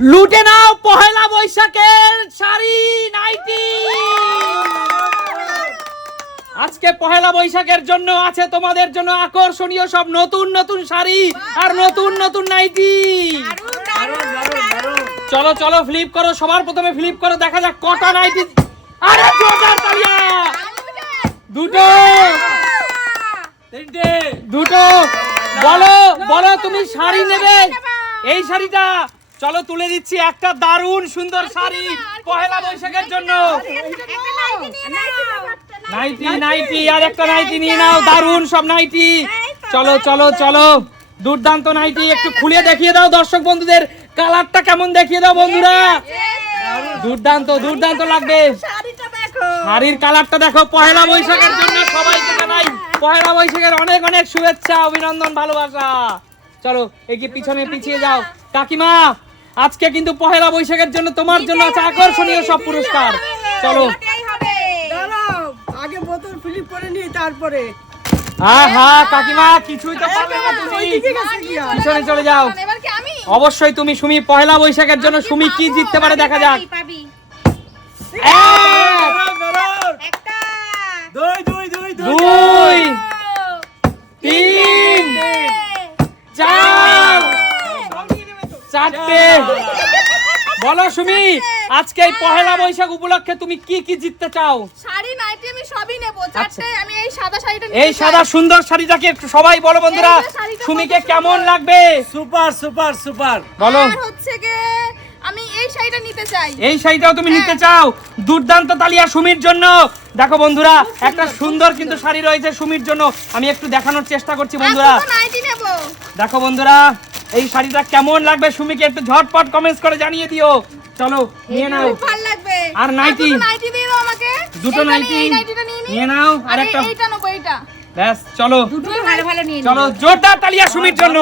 লুটে নাও পহেলা বৈশাখের শাড়ি, নাইটি। আজকে পহেলা বৈশাখের জন্য আছে তোমাদের জন্য আকর্ষণীয় সব নতুন নতুন শাড়ি আর নতুন নতুন নাইটি। চলো চলো, ফ্লিপ করো, সবার প্রথমে ফ্লিপ করো, দেখা যাক কটা নাইটি। আরে, জোরদার তালিয়া! দুটো। দুটো। বলো বলো, তুমি শাড়ি নেবে? এই শাড়িটা চলো তুলে দিচ্ছি একটা দারুণ সুন্দর শাড়ি পহেলা বৈশাখের জন্য। নাইটি নাইটি আর একটা নাইটি। নিয়ে নাও দারুণ সব নাইটি। চলো চলো চলো দুর্দান্ত নাইটি একটু খুলে দেখিয়ে দাও দর্শক বন্ধুদের কালারটা কেমন দেখিয়ে দাও বন্ধুরা। দুর্দান্ত দুর্দান্ত লাগবে। শাড়ির কালারটা দেখো পহেলা বৈশাখের জন্য সবাইকে জানাই পহেলা বৈশাখের অনেক অনেক শুভেচ্ছা অভিনন্দন ভালোবাসা। চলো এগিয়ে পিছনে পিছিয়ে যাও। কাকিমা আজকে কিন্তু পহেলা বৈশাখের জন্য তোমার জন্য আছে আকর্ষণীয় সব পুরস্কার। চলো। দাঁড়াও আগে বোতল ফিলিপ করে নিই তারপরে। হ্যাঁ হ্যাঁ কাকিমা কিছুই তো পারবে না তুমি? পিছনে চলে যাও। এবার কি আমি? অবশ্যই তুমি সুমি পহেলা বৈশাখের জন্য সুমি কি জিততে পারে দেখা যাক। বলো সুমি আজকে এই পহেলা বৈশাখ উপলক্ষে তুমি কি কি জিততে চাও? শাড়ি নাইটি আমি সবই নেব। চারটে আমি এই সাদা শাড়িটা এই সাদা সুন্দর শাড়িটাকে একটু সবাই বলো বন্ধুরা যে সুমিকে কেমন লাগবে? Super super super. বলো। হচ্ছে গিয়ে আমি এই শাড়িটা নিতে চাই। এই শাড়িটাও তুমি নিতে চাও? দুর্দান্ত তালিয়া সুমির জন্য। দেখো বন্ধুরা একটা সুন্দর কিন্তু শাড়ি রয়েছে সুমির জন্য। আমি একটু দেখানোর চেষ্টা করছি বন্ধুরা। দেখো বন্ধুরা এই শাড়িটা কেমন লাগবে সুমিকে একটু ঝটপট কমেন্টস করে জানিয়ে দিও। চলো নিয়ে নাও। ভালো লাগবে। আর নাইটি নাইটি দিও আমাকে। দুটো নাইটি নিয়ে নাও আর একটা এইটা নাও এইটা। ব্যাস চলো। দুটো ভালো ভালো নিয়ে চলো জোরদার তালিয়া সুমির হ্যাঁ, জন্য।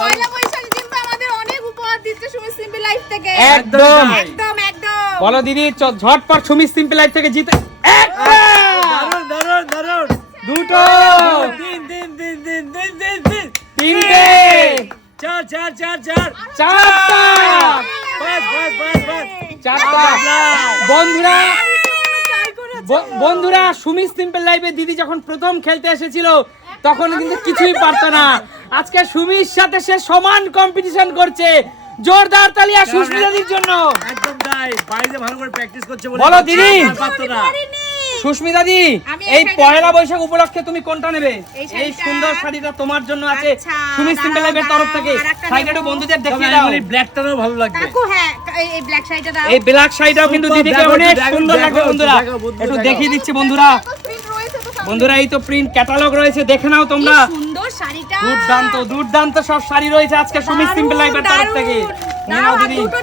পয়লা বৈশাখ দিন তো আমাদের অনেক উপহার দিচ্ছে সুমি সিম্পল লাইফ থেকে। একদম। একদম একদম। বলো দিদি ঝটপট সুমি সিম্পল লাইফ থেকে জিতে দুটো তিন দারুণ দারুণ। তিন তিন তিন তিন তিন তিন তিনটে। চার চার চার। চার চারটা পাঁচ পাঁচ পাঁচ পাঁচ চারটা বন্ধুরা বন্ধুরা সুমি সিম্পল লাইফে দিদি যখন প্রথম খেলতে এসেছিল তখন কিন্তু কিছুই পারতো না। আজকে সুমির সাথে সে সমান কম্পিটিশন করছে। জোরদার তালিয়া সুস্মিতা দিদির জন্য। একদম তাই। বাড়িতে ভালো করে প্র্যাকটিস করছে বলো দিদি। পারতো না। সুস্মিতা দি এই এই পয়লা বৈশাখ উপলক্ষে তুমি কোনটা নেবে? এই এই সুন্দর শাড়িটা তোমার জন্য আছে আচ্ছা, সুমি সিম্পল লাইফের তরফ থেকে। শাড়িটা বন্ধুদের দেখিয়ে দাও। বলি ব্ল্যাকটাও ভালো লাগবে। কাকু হ্যাঁ এই- এই ব্ল্যাক শাড়িটা দাও। এই ব্ল্যাক শাড়িটাও কিন্তু দিদিকে অনেক সুন্দর লাগবে বন্ধুরা। একটু দেখিয়ে দিচ্ছি বন্ধুরা। বন্ধুরা এই তো প্রিন্ট ক্যাটালগ রয়েছে দেখে নাও তোমরা। সুন্দর শাড়িটা। দুর্দান্ত দুর্দান্ত সব শাড়ি রয়েছে আজকে সুমি দারুণ, সিম্পল লাইফের তরফ থেকে। নাও দিদি দুটো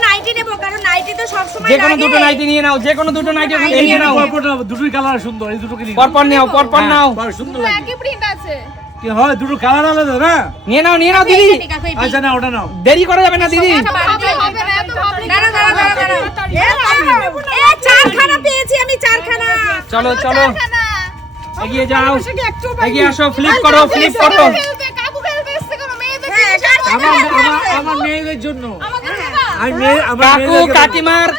নাইটি তো সবসময় যে কোনো দুটো নাইটি নিয়ে নাও যে কোনো দুটো নাইটি ওখান এই নিয়ে নাও। পরপর নাও, দুটোই কালার সুন্দর এই দুটোকে নিয়ে। পরপর নাও পরপর হ্যাঁ, নাও। সুন্দর লাগবে একই প্রিন্ট আছে। কি হয়? দুটো কালার আলাদা না? নিয়ে নাও নিয়ে নাও দিদি। কাকু, এই আচ্ছা না ওটা নাও। দেরি করা যাবে না দিদি। চারখানা পেয়েছি আমি চারখানা। চলো চলো এগিয়ে যাও। এগিয়ে আসো ফ্লিপ করো ফ্লিপ করো। আমার আমার মেয়েদের জন্য। কাকু। কাকিমার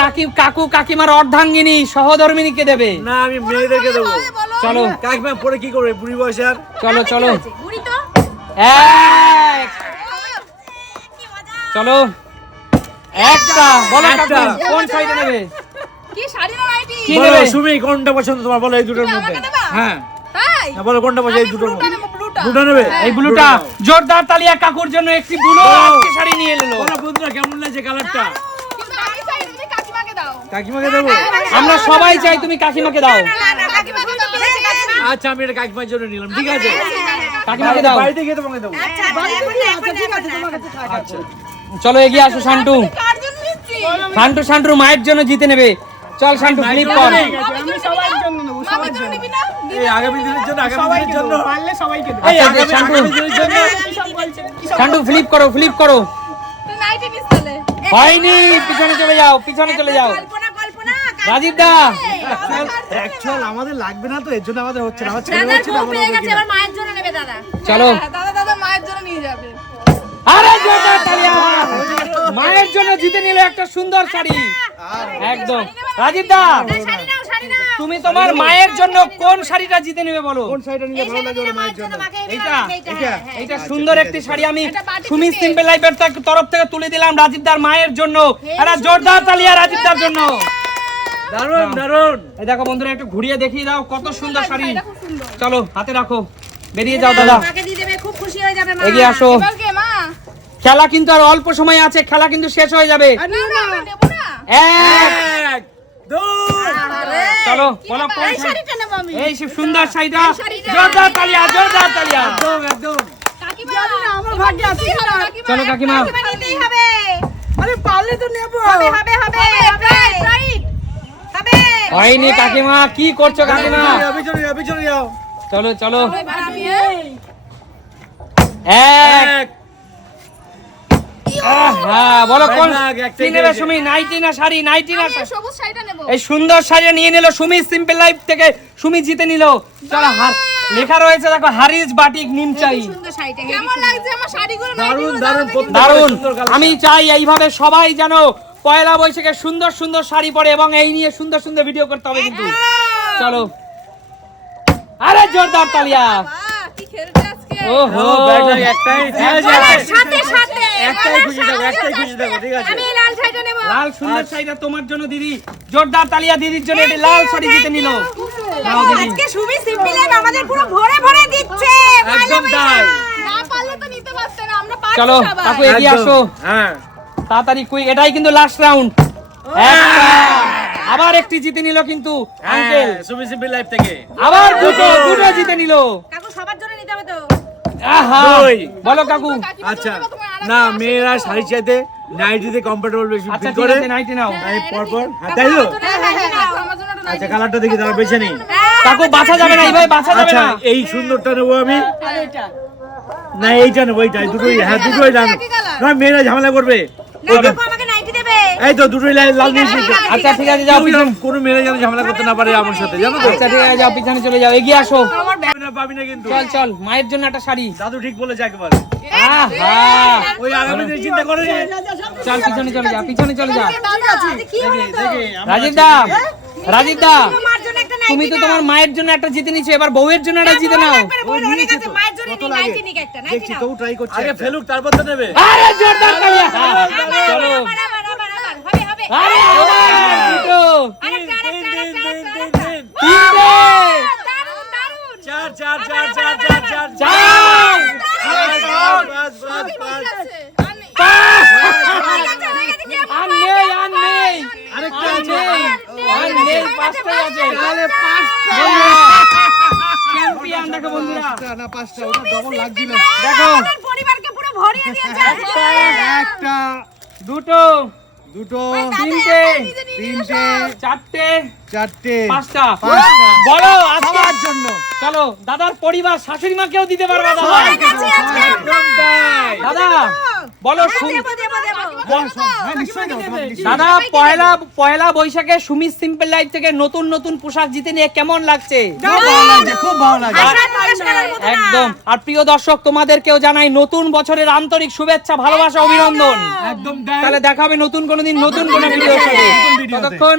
কাকি কাকু কাকিমার অর্ধাঙ্গিনী সহধর্মিনীকে দেবে? না আমি মেয়েদেরকে দেবো। চলো। কাকিমা পরে কি করবে? বুড়ি বয়সে আর? চলো চলো। বুড়ি এক। চলো। একটা। বলো একটা। কাকু কোন সাইডে নেবে? কি শাড়ি না নাইটি? কি নেবে? সুমি কোনটা পছন্দ তোমার? বলো এই দুটোর মধ্যে? হ্যাঁ। তাই? বলো কোনটা পছন্দ? এই দুটোর মধ্যে। ব্লুটা। নেবে? এই ব্লুটা জোরদার তালিয়া কাকুর জন্য একটি ব্লু শাড়ি নিয়ে এলো। বলো বন্ধুরা কেমন লাগছে কালারটা? কিন্তু আমি চাই তুমি কাকিমাকে দেবো? আমরা সবাই চাই তুমি কাকিমাকে দাও। না, না, কাকিমাকে দাও, আচ্ছা আমি এটা কাকিমার জন্য নিলাম ঠিক আছে? কাকিমাকে দাও। বাড়িতে গিয়ে তোমাকে দেবো। আচ্ছা। থাক আচ্ছা চলো এগিয়ে আসো শান্টু কার জন্য শান্টু শান্টু মায়ের জন্য জিতে নেবে। চল শান্টু ফ্লিপ কর। আমি সবার জন্য নেব সবার জন্য জন্য নিবি না? এই আগামী দিনের জন্য আগামী দিনের জন্য। পারলে সবাইকে দেবো। এই আগামী শান্তু। দিনের জন্য ফ্লিপ করো ফ্লিপ করো। হয়নি পিছনে চলে যাও পিছনে চলে যাও। কল্পনা, কল্পনা, রাজীব দা। অ্যাকচুয়াল আমাদের লাগবে না তো এর জন্য আমাদের হচ্ছে না আমার মায়ের জন্য নেবে দাদা। চলো। হ্যাঁ, দাদা দাদা মায়ের জন্য নিয়ে যাবে। আরে জোরদার তালি মায়ের জন্য জিতে নিলে একটা সুন্দর শাড়ি। একদম। রাজীব দা! শাড়ি নাও শাড়ি নাও। তুমি তোমার মায়ের জন্য কোন শাড়িটা জিতে নেবে বলো? কোন শাড়িটা নিলে ভালো লাগে মায়ের জন্য? এইটা? এইটা? এইটা সুন্দর একটি শাড়ি আমি সুমি সিম্পল লাইফের তরফ থেকে তুলে দিলাম রাজীব দার মায়ের জন্য। একটা জোরদার তালিয়া রাজীব দার জন্য। দারুণ দারুণ এই দেখো বন্ধুরা একটু ঘুরিয়ে দেখিয়ে দাও কত সুন্দর শাড়ি। চলো হাতে রাখো। বেরিয়ে যাও দাদা। মাকে দিয়ে দেবে খুব খুশি হয়ে যাবে মা। এগিয়ে আসো। খেলা কিন্তু আর অল্প সময় আছে খেলা কিন্তু শেষ হয়ে যাবে। না না নেব না। এক চলো বলো কোন এই সুন্দর শাড়িটা। শাড়িটা। জোরদার তালিয়া জোরদার তালিয়া। একদম। চলো, কাকিমা। আরে পারলে তো নেব। হবে হবে হবে হবে হয়নি কাকিমা কি করছ কাকিমা? চলো চলো এক হ্যাঁ বলো কোন? এক ভাগ, একটাই কি নেবে সুমি? নাইটি না শাড়ি? নাইটি না আমি সবুজ শাড়িটা নেব। এই সুন্দর শাড়ি নিয়ে নিল সুমি সিম্পল লাইফ থেকে সুমি জিতে নিল। চলো হার লেখা রয়েছে দেখো বাটিক দারুণ। আমি চাই এইভাবে সবাই যেন পয়লা বৈশাখে সুন্দর সুন্দর শাড়ি পরে এবং এই নিয়ে সুন্দর সুন্দর ভিডিও করতে হবে কিন্তু। চলো। আরে জোরদার তালিয়া। কি ওহো। একটাই সাথে একটাই খুশি থাকো একটাই খুশি থাকো ঠিক আছে? আমি লাল শাড়িটা নেব। লাল সুন্দর শাড়িটা তোমার জন্য দিদি। জোরদার তালিয়া দিদির জন্য লাল শাড়ি জিতে নিল। নাও দিদি। আজকে সুমি সিম্পল আমাদের পুরো ভরে ভরে দিচ্ছে। একদম তাই। না পারলে তো নিতে পারতে না আমরা পারছি চলো কাকু এগিয়ে আসো। হ্যাঁ। তাড়াতাড়ি কুইক এটাই কিন্তু লাস্ট রাউন্ড আবার একটি জিতে নিল কিন্তু আঙ্কেল হ্যাঁ, সুমি সিম্পল লাইফ থেকে। আবার দুটো দুটো জিতে নিল। কাকু সবার জন্য নিতে হবে তো। দুই। বলো কাকু। আচ্ছা না। মেয়েরা শাড়ি চাইতে নাইটিতে কমফোর্টেবল বেশি আচ্ছা ফিল ঠিক করে। নাইটি নাও। আমি পরপর হ্যাঁ তাই তো? হ্যাঁ, হ্যাঁ, হ্যাঁ, আচ্ছা কালারটা দেখি তাহলে বেছে নেই। কাকু বাছা যাবে না এইভাবে বাছা যাবে আচ্ছা না। এই সুন্দরটা নেব আমি। না এইটা নেব এইটা দুটোই হ্যাঁ দুটোই না মেয়েরা ঝামেলা করবে। এই তো দুটোই লাল। আচ্ছা ঠিক আছে যাও পিছনে কোনো মেয়েরা যেন ঝামেলা করতে না পারে আমার সাথে জানো তো আচ্ছা ঠিক আছে যাও পিছনে চলে যাও এগিয়ে আসো পাবি না পাবি না কিন্তু চল চল মায়ের জন্য একটা শাড়ি দাদু ঠিক বলেছে একেবারে আহা ওই আগামী দিন চিন্তা করে চল পিছনে চলে যা পিছনে চলে যা রাজীব দা রাজীব দা তুমি তো তোমার মায়ের জন্য একটা জিতে নিচ্ছ এবার বউয়ের জন্য একটা জিতে নাও দেখছি তো ট্রাই করছে আগে ফেলুক তারপর তো নেবে আরে জোরদার চলো আবার, আবার, আবার, আবার, হবে, হবে। আরে দুটো। চার চার চার চার চার চার। চার! পাঁচ পাঁচ পাঁচ গেছে, গেছে, কে আর নেই আর নেই আরেকটা আছে? আর নেই পাঁচটাই আছে তাহলে পাঁচটা। চ্যাম্পিয়ন দেখো বন্ধুরা না পাঁচটা ওটা ডবল লাগছিল। দেখো। পরিবারকে পুরো ভরিয়ে দিয়েছে। একটা দুটো। দুটো। তিনটে তিনটে চারটে চারটে পাঁচটা। পাঁচটা। বলো সবার জন্য। চলো দাদার পরিবার শাশুড়ি মা মাকেও দিতে পারবা দাদা। আমরা। দাদা বলো। দাদা পয়লা পয়লা বৈশাখে সুমি সিম্পল লাইফ থেকে নতুন নতুন পোশাক জিতে নিয়ে কেমন লাগছে? খুব ভালো। একদম। আর প্রিয় দর্শক তোমাদেরকেও জানাই নতুন বছরের আন্তরিক শুভেচ্ছা ভালোবাসা অভিনন্দন। একদম তাহলে দেখা হবে নতুন কোনোদিন নতুন কোনো ভিডিওর সাথে। ততক্ষণ।